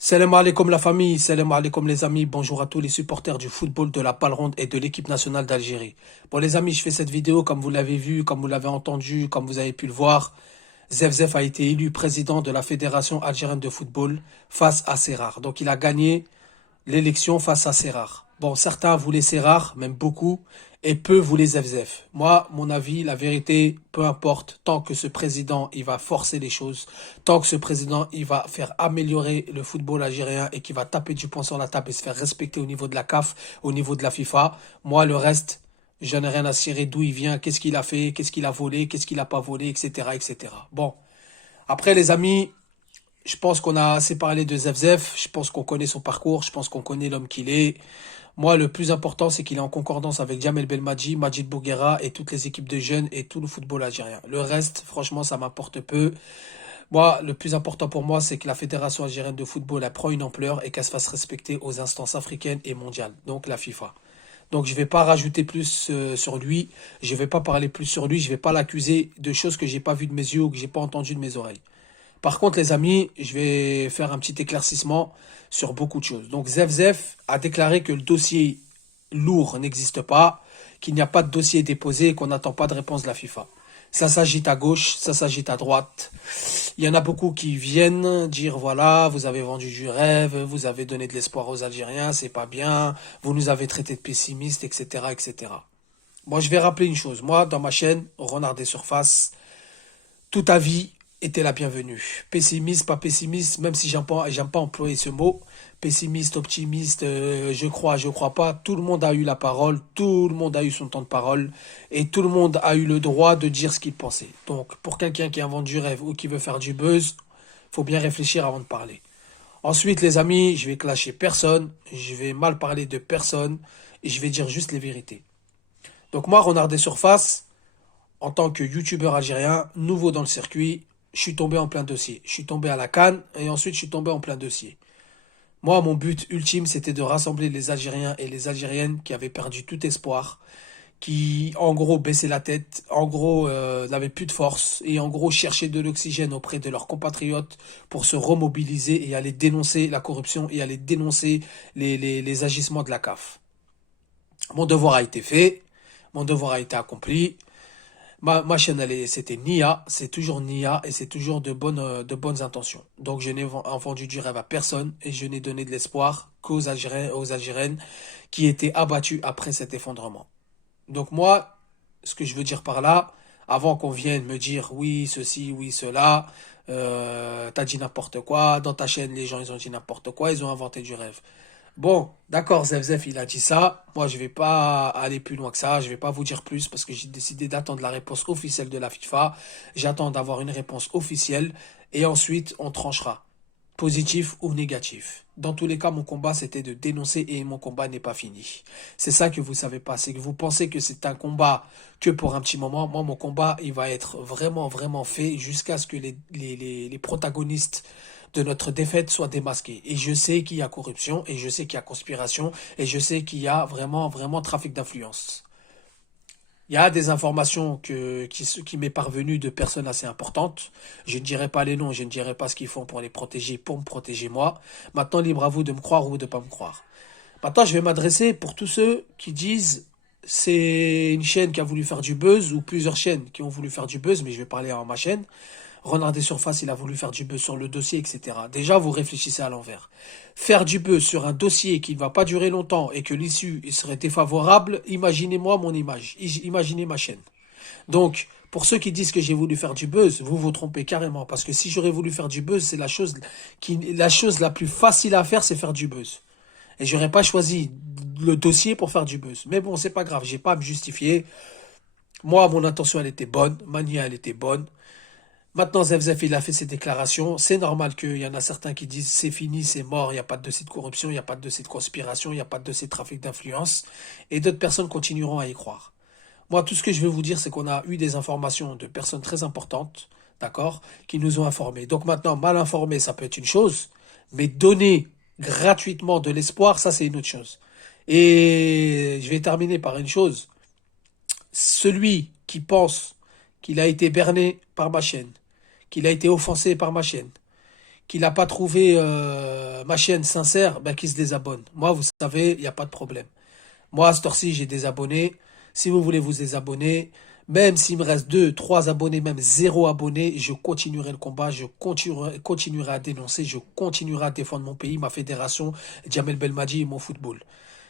Salam alaikum la famille, salam alaikum les amis, bonjour à tous les supporters du football de la Balle Ronde et de l'équipe nationale d'Algérie. Bon les amis, je fais cette vidéo comme vous l'avez vu, comme vous l'avez entendu, comme vous avez pu le voir. Zef a été élu président de la Fédération algérienne de football face à Serrar. Donc il a gagné l'élection face à Serrar. Bon, certains voulaient Serrar, même beaucoup, et peu voulaient Zef. Moi, mon avis, la vérité, peu importe, tant que ce président, il va forcer les choses, tant que ce président, il va faire améliorer le football algérien et qu'il va taper du poing sur la table et se faire respecter au niveau de la CAF, au niveau de la FIFA, moi, le reste, j'en ai rien à cirer d'où il vient, qu'est-ce qu'il a fait, qu'est-ce qu'il a volé, qu'est-ce qu'il a pas volé, etc., etc. Bon. Après, les amis, je pense qu'on a assez parlé de Zef. Je pense qu'on connaît son parcours. Je pense qu'on connaît l'homme qu'il est. Moi, le plus important, c'est qu'il est en concordance avec Djamel Belmadi, Majid Bouguera et toutes les équipes de jeunes et tout le football algérien. Le reste, franchement, ça m'importe peu. Moi, le plus important pour moi, c'est que la Fédération algérienne de football elle prend une ampleur et qu'elle se fasse respecter aux instances africaines et mondiales, donc la FIFA. Donc je vais pas rajouter plus sur lui, je vais pas parler plus sur lui, je vais pas l'accuser de choses que j'ai pas vues de mes yeux ou que j'ai pas entendues de mes oreilles. Par contre, les amis, je vais faire un petit éclaircissement sur beaucoup de choses. Donc, Zef a déclaré que le dossier lourd n'existe pas, qu'il n'y a pas de dossier déposé et qu'on n'attend pas de réponse de la FIFA. Ça s'agite à gauche, ça s'agite à droite. Il y en a beaucoup qui viennent dire voilà, vous avez vendu du rêve, vous avez donné de l'espoir aux Algériens, c'est pas bien, vous nous avez traités de pessimistes, etc., etc. Moi, je vais rappeler une chose. Moi, dans ma chaîne, Renard des Surfaces, tout avis était la bienvenue. Pessimiste, pas pessimiste, même si j'aime pas employer ce mot. Pessimiste, optimiste, je crois pas. Tout le monde a eu la parole, tout le monde a eu son temps de parole, et tout le monde a eu le droit de dire ce qu'il pensait. Donc, pour quelqu'un qui invente du rêve ou qui veut faire du buzz, faut bien réfléchir avant de parler. Ensuite, les amis, je vais clasher personne, je vais mal parler de personne, et je vais dire juste les vérités. Donc moi, Renard des Surfaces, en tant que youtubeur algérien, nouveau dans le circuit, je suis tombé en plein dossier. Je suis tombé à la canne et ensuite je suis tombé en plein dossier. Moi, mon but ultime, c'était de rassembler les Algériens et les Algériennes qui avaient perdu tout espoir, qui en gros baissaient la tête, en gros n'avaient plus de force et en gros cherchaient de l'oxygène auprès de leurs compatriotes pour se remobiliser et aller dénoncer la corruption et aller dénoncer les agissements de la CAF. Mon devoir a été fait, mon devoir a été accompli. Ma chaîne, c'était Nia, c'est toujours Nia et c'est toujours de bonnes intentions. Donc je n'ai vendu du rêve à personne et je n'ai donné de l'espoir qu'aux Algériens, aux Algériennes qui étaient abattus après cet effondrement. Donc moi, ce que je veux dire par là, avant qu'on vienne me dire oui, ceci, oui, cela, t'as dit n'importe quoi, dans ta chaîne, les gens, ils ont dit n'importe quoi, ils ont inventé du rêve. Bon, d'accord, Zef, il a dit ça. Moi, je vais pas aller plus loin que ça. Je vais pas vous dire plus parce que j'ai décidé d'attendre la réponse officielle de la FIFA. J'attends d'avoir une réponse officielle et ensuite on tranchera. Positif ou négatif. Dans tous les cas, mon combat, c'était de dénoncer et mon combat n'est pas fini. C'est ça que vous savez pas. C'est que vous pensez que c'est un combat que pour un petit moment. Moi, mon combat, il va être vraiment, vraiment fait jusqu'à ce que les protagonistes de notre défaite soient démasqués. Et je sais qu'il y a corruption, et je sais qu'il y a conspiration, et je sais qu'il y a vraiment, vraiment trafic d'influence. Il y a des informations qui m'est parvenues de personnes assez importantes. Je ne dirai pas les noms, je ne dirai pas ce qu'ils font pour les protéger, pour me protéger moi. Maintenant, libre à vous de me croire ou de ne pas me croire. Maintenant, je vais m'adresser pour tous ceux qui disent c'est une chaîne qui a voulu faire du buzz ou plusieurs chaînes qui ont voulu faire du buzz, mais je vais parler en ma chaîne. Renard des Surfaces, il a voulu faire du buzz sur le dossier, etc. Déjà, vous réfléchissez à l'envers. Faire du buzz sur un dossier qui ne va pas durer longtemps et que l'issue serait défavorable, imaginez-moi mon image, imaginez ma chaîne. Donc, pour ceux qui disent que j'ai voulu faire du buzz, vous vous trompez carrément. Parce que si j'aurais voulu faire du buzz, c'est la chose la plus facile à faire, c'est faire du buzz. Et j'aurais pas choisi le dossier pour faire du buzz. Mais bon, c'est pas grave, j'ai pas à me justifier. Moi, mon intention, elle était bonne. Mania, elle était bonne. Maintenant, Zef, il a fait ses déclarations. C'est normal qu'il y en a certains qui disent c'est fini, c'est mort, il n'y a pas de dossier de corruption, il n'y a pas de dossier de conspiration, il n'y a pas de dossier de trafic d'influence. Et d'autres personnes continueront à y croire. Moi, tout ce que je veux vous dire, c'est qu'on a eu des informations de personnes très importantes, d'accord, qui nous ont informés. Donc maintenant, mal informé, ça peut être une chose, mais donner gratuitement de l'espoir, ça, c'est une autre chose. Et je vais terminer par une chose. Celui qui pense qu'il a été berné par ma chaîne, qu'il a été offensé par ma chaîne, qu'il n'a pas trouvé ma chaîne sincère, ben, qui se désabonne. Moi, vous savez, il n'y a pas de problème. Moi, à cette heure-ci, j'ai des abonnés. Si vous voulez vous désabonner, même s'il me reste 2, 3 abonnés, même 0 abonnés, je continuerai le combat, je continuerai à dénoncer, je continuerai à défendre mon pays, ma fédération, Djamel Belmadi et mon football.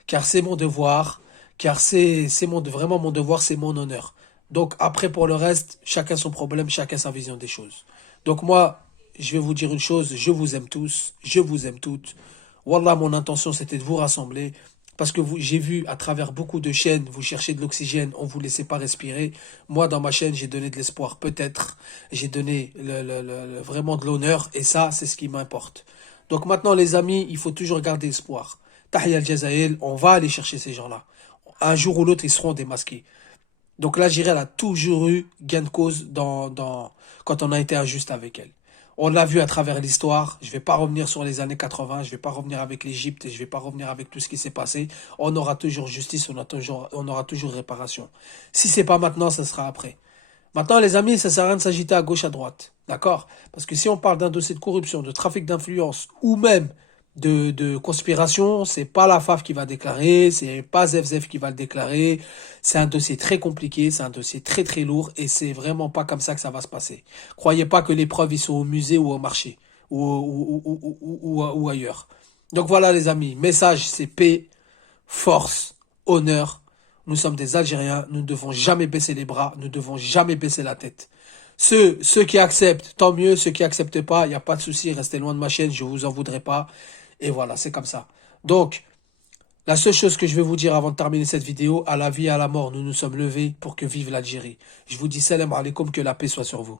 Car c'est mon devoir, car vraiment mon devoir, c'est mon honneur. Donc après, pour le reste, chacun son problème, chacun sa vision des choses. Donc moi, je vais vous dire une chose, je vous aime tous, je vous aime toutes. Wallah, mon intention, c'était de vous rassembler. Parce que j'ai vu à travers beaucoup de chaînes, vous cherchez de l'oxygène, on vous laissait pas respirer. Moi, dans ma chaîne, j'ai donné de l'espoir, peut-être. J'ai donné vraiment de l'honneur, et ça, c'est ce qui m'importe. Donc maintenant, les amis, il faut toujours garder espoir. Tahia al-Jazaïl, on va aller chercher ces gens-là. Un jour ou l'autre, ils seront démasqués. Donc l'Algérie, elle a toujours eu gain de cause quand on a été injuste avec elle. On l'a vu à travers l'histoire. Je ne vais pas revenir sur les années 80. Je ne vais pas revenir avec l'Égypte. Je ne vais pas revenir avec tout ce qui s'est passé. On aura toujours justice. On aura toujours réparation. Si c'est pas maintenant, ça sera après. Maintenant, les amis, ça sert à rien de s'agiter à gauche, à droite. D'accord? Parce que si on parle d'un dossier de corruption, de trafic d'influence ou même de conspiration, c'est pas la FAF qui va déclarer, c'est pas ZefZef qui va le déclarer. C'est un dossier très compliqué, c'est un dossier très très lourd et c'est vraiment pas comme ça que ça va se passer. Croyez pas que les preuves ils sont au musée ou au marché ou ailleurs. Donc voilà les amis, message c'est paix, force, honneur. Nous sommes des Algériens, nous ne devons jamais baisser les bras, nous ne devons jamais baisser la tête. Ceux qui acceptent, tant mieux. Ceux qui acceptent pas, il n'y a pas de souci, restez loin de ma chaîne, je vous en voudrais pas. Et voilà, c'est comme ça. Donc, la seule chose que je vais vous dire avant de terminer cette vidéo, à la vie et à la mort, nous nous sommes levés pour que vive l'Algérie. Je vous dis salam alaikum, que la paix soit sur vous.